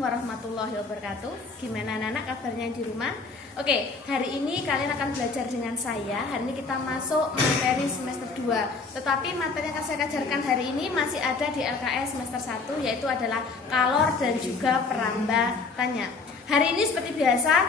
Assalamualaikum warahmatullahi wabarakatuh. Gimana anak-anak kabarnya di rumah? Oke, hari ini kalian akan belajar dengan saya. Hari ini kita masuk materi semester 2. Tetapi materi yang akan saya ajarkan hari ini masih ada di LKS semester 1, yaitu adalah kalor dan juga perambatannya. Hari ini seperti biasa,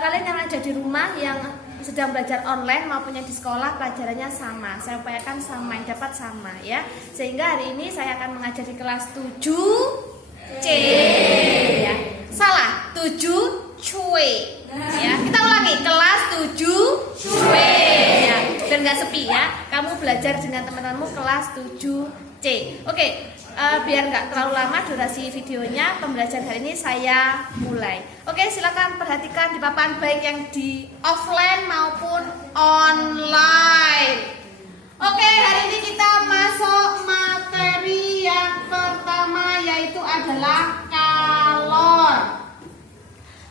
kalian yang ada di rumah yang sedang belajar online maupun yang di sekolah pelajarannya sama. Saya upayakan sama, yang dapat sama ya. Sehingga hari ini saya akan mengajar di kelas 7C ya. Salah, 7C ya. Kita ulangi, kelas 7C ya. Biar nggak sepi ya. Kamu belajar dengan teman-temanmu kelas 7C. Oke, biar nggak terlalu lama durasi videonya, pembelajaran hari ini saya mulai. Oke, silakan perhatikan di papan baik yang di offline maupun online. Oke, hari ini kita masuk materi yang pertama, yaitu adalah kalor.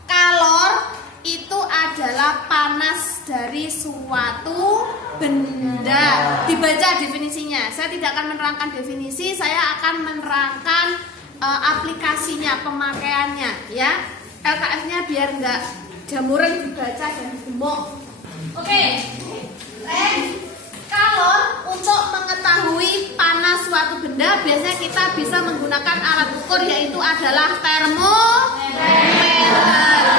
Kalor itu adalah panas dari suatu benda. Dibaca definisinya. Saya tidak akan menerangkan definisi, saya akan menerangkan aplikasinya, pemakaiannya ya. LKS-nya biar nggak jamuran dibaca dan gemuk. Oke. Kalor, untuk mengetahui panas suatu benda biasanya kita bisa menggunakan alat ukur, yaitu adalah termometer.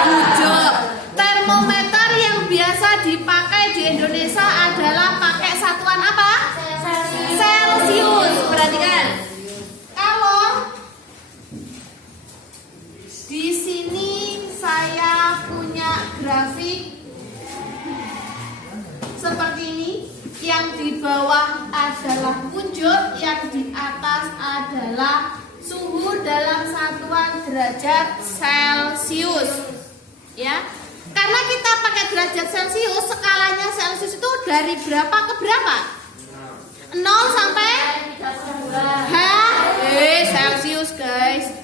Bujuk. Termometer yang biasa dipakai di Indonesia adalah pakai satuan apa? Celcius. Perhatikan. Kalau di sini saya punya grafik seperti ini. Yang di bawah adalah wujud, yang di atas adalah suhu dalam satuan derajat Celcius. Ya. Karena kita pakai derajat Celcius, skalanya Celcius itu dari berapa ke berapa? 0 sampai Celcius guys.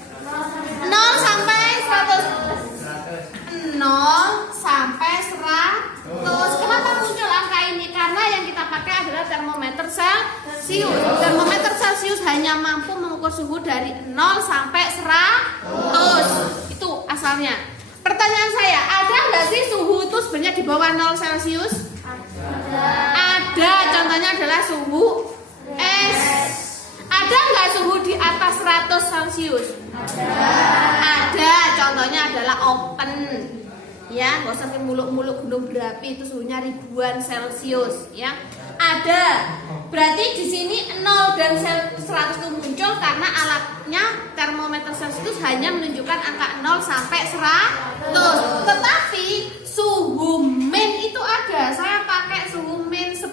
0 sampai 100. 0 sampai 100. Kenapa muncul angka ini? Karena yang kita pakai adalah termometer Celcius. Termometer Celcius hanya mampu mengukur suhu dari 0 sampai 100. Itu asalnya. Pertanyaan saya, ada nggak sih suhu itu sebenarnya di bawah 0 Celcius? Ada. Contohnya adalah suhu es. Ada nggak suhu di atas 100 Celcius? Ada. Contohnya adalah open. Ya, nggak usah muluk-muluk gunung berapi, itu suhunya ribuan Celcius. Ya, ada. Berarti di sini 0 dan 100 itu muncul karena alatnya termometer Celcius hanya menunjukkan angka 0 sampai 100. Tetapi suhu min itu ada. Saya pakai suhu min 10.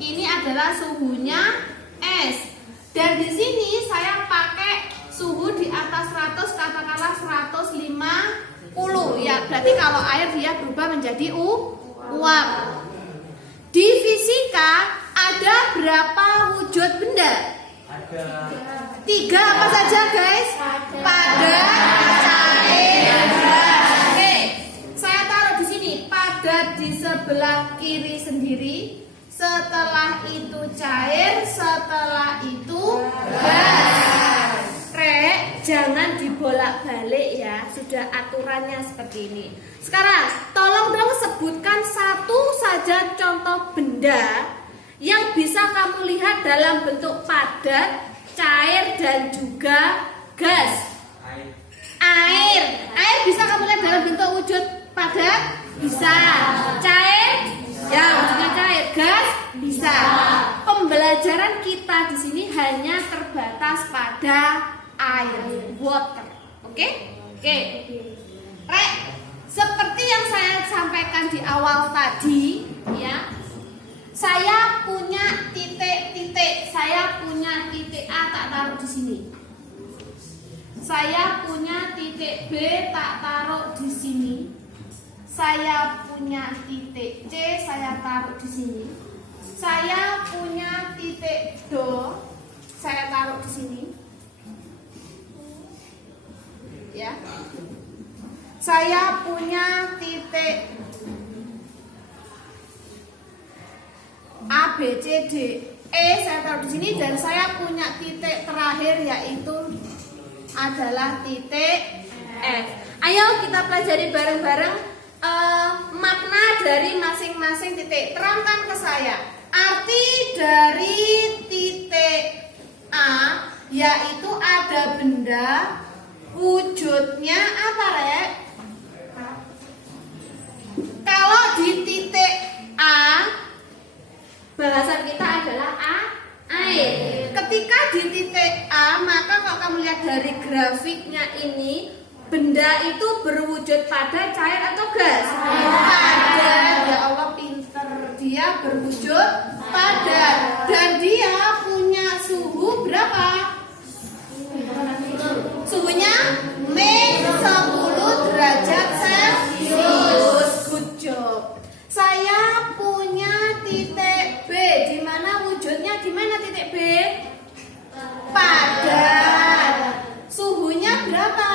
Ini adalah suhunya es. Dan di sini saya pakai suhu di atas 100, katakanlah 150 ya. Berarti kalau air dia berubah menjadi uap. Di fisika ada berapa wujud benda? Ada 3 apa saja guys? Padat, cair, gas. Oke, saya taruh di sini padat di sebelah kiri sendiri. Setelah itu cair, setelah itu gas. Jangan dibolak-balik ya, sudah aturannya seperti ini. Sekarang tolong dong sebutkan satu saja contoh benda yang bisa kamu lihat dalam bentuk padat, cair, dan juga gas. Air. Air bisa kamu lihat dalam bentuk wujud padat? Bisa. Cair? Ya, wujudnya cair. Gas? Bisa. Pembelajaran kita di sini hanya terbatas pada air, water. Oke? Seperti yang saya sampaikan di awal tadi, ya. Saya punya titik-titik. Saya punya titik A, tak taruh di sini. Saya punya titik B, tak taruh di sini. Saya punya titik C, saya taruh di sini. Saya punya titik Do, saya taruh di sini. Ya. Saya punya titik A, B, C, D, E, saya taruh di sini, dan saya punya titik terakhir yaitu adalah titik F. Ayo kita pelajari bareng-bareng makna dari masing-masing titik. Terangkan ke saya. Arti dari titik A yaitu ada benda, wujudnya apa, Rek? Kalau di titik A, bahasan kita adalah air. Ketika di titik A, maka kalau kamu lihat dari grafiknya ini, benda itu berwujud pada cair atau gas? Padat. Ya Allah, pinter. Dia berwujud padat. Dan dia punya suhu berapa? Suhunya -10 derajat Celcius. Good job. Saya punya titik B. Di mana wujudnya? Gimana titik B? Padat. Suhunya berapa?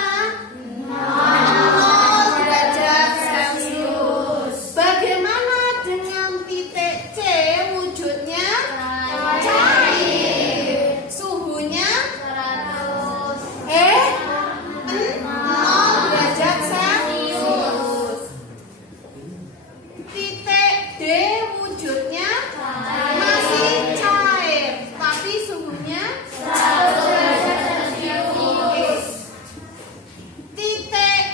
0 derajat Celcius. Bagaimana dengan titik C? Wujudnya cair. Suhunya 0 derajat Celcius. Titik D wujudnya masih cair, tapi suhunya 100 derajat Celcius. Titik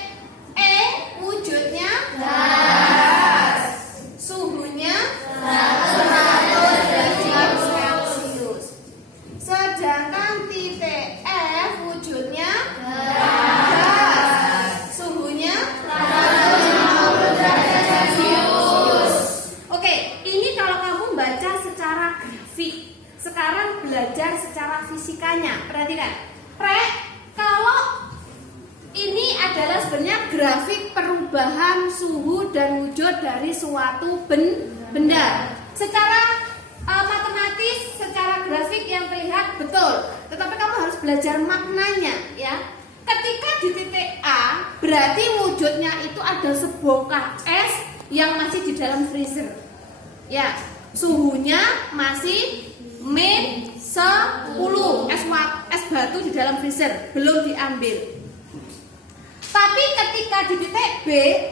E wujudnya gas, suhunya 100 derajat Celcius. Sedangkan titik F wujudnya gas, suhunya 150 derajat Celcius. Oke, ini kalau kamu baca secara grafik. Sekarang belajar secara fisikanya. Perhatikan, kalau ini adalah sebenarnya grafik perubahan suhu dan wujud dari suatu benda. Secara matematis, secara grafik yang terlihat betul, tetapi kamu harus belajar maknanya, ya. Ketika di titik A, berarti wujudnya itu ada sebongkah es yang masih di dalam freezer. Ya, suhunya masih -10, es batu di dalam freezer, belum diambil. Tapi ketika di titik B,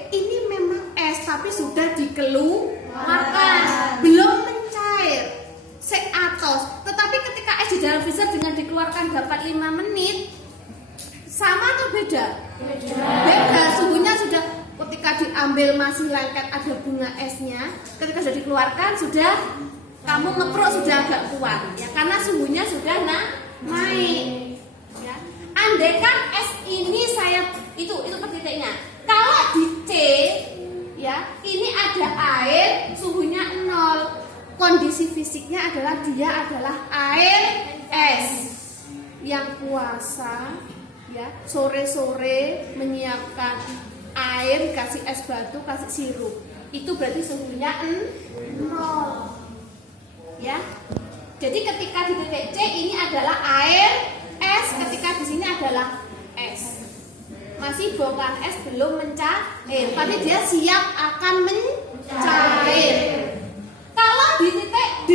ini memang es tapi sudah dikeluarkan, belum mencair, seatos. Tetapi ketika es di dalam freezer dengan dikeluarkan dapat 5 menit, sama atau beda? Beda. Suhunya sudah, ketika diambil masih lengket ada bunga esnya, ketika sudah dikeluarkan sudah kamu ngeprok sudah agak kuat, ya, karena suhunya sudah naik. Ya. Andaikan es ini itu titiknya. Kalau di C, ya, ini ada air, suhunya 0. Kondisi fisiknya adalah dia adalah air es yang puasa, ya, sore-sore menyiapkan air, kasih es batu, kasih sirup. Itu berarti suhunya 0. Ya. Jadi ketika di titik C ini adalah air es, ketika di sini adalah es. Masih bongkar es belum mencair, tapi dia siap akan mencair. Kalau di titik D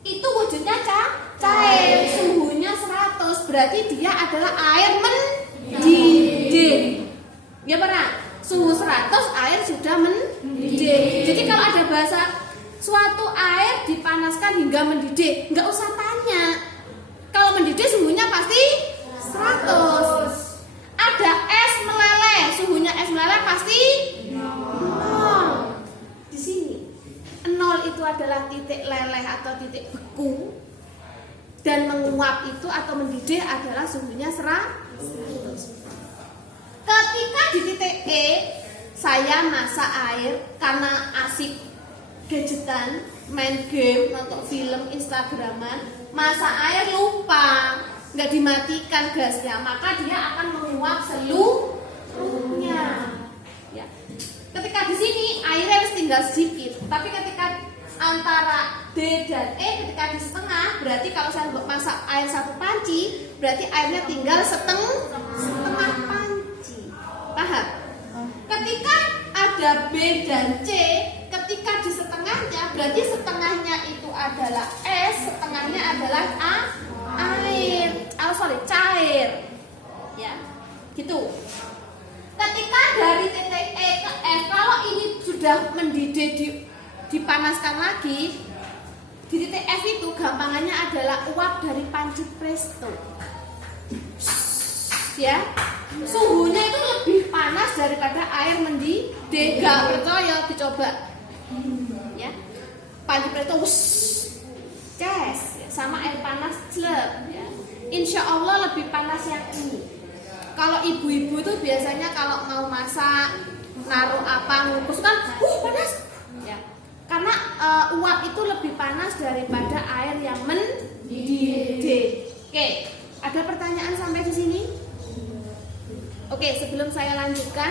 itu wujudnya cair, suhunya 100, berarti dia adalah air mendidih. Ya pernah? Suhu 100, air sudah mendidih. Jadi kalau ada bahasa suatu air dipanaskan hingga mendidih, nggak usah tanya. Kalau mendidih suhunya pasti 100. Ada es meleleh, suhunya es meleleh pasti 0. Di sini 0 itu adalah titik leleh atau titik beku, dan menguap itu atau mendidih adalah suhunya 100. Ketika di titik E, saya masak air karena asik gadgetan, main game, nonton film, Instagraman, masak air lupa, nggak dimatikan gasnya, maka dia akan menguap seluruhnya. Ya. Ketika di sini airnya harus tinggal sedikit, tapi ketika antara D dan E, ketika di setengah, berarti kalau saya masak air 1 panci, berarti airnya tinggal setengah panci. Paham? Ketika ada B dan C, ketika di setengahnya, berarti setengahnya itu adalah es, setengahnya adalah cair. Gitu. Ketika dari titik E ke F, kalau ini sudah mendidih dipanaskan lagi, di titik F itu gampangannya adalah uap dari panci presto. Ya, suhunya itu lebih panas daripada air mendidih. Gak percaya, dicoba. Ya, panci presto, ces, sama air panas, celep. Ya. Insya Allah lebih panas yang ini. Kalau ibu-ibu itu biasanya kalau mau masak, naruh apa, ngukus kan, panas. Ya. Karena uap itu lebih panas daripada air yang mendidih. Oke, ada pertanyaan sampai di sini? Oke, sebelum saya lanjutkan,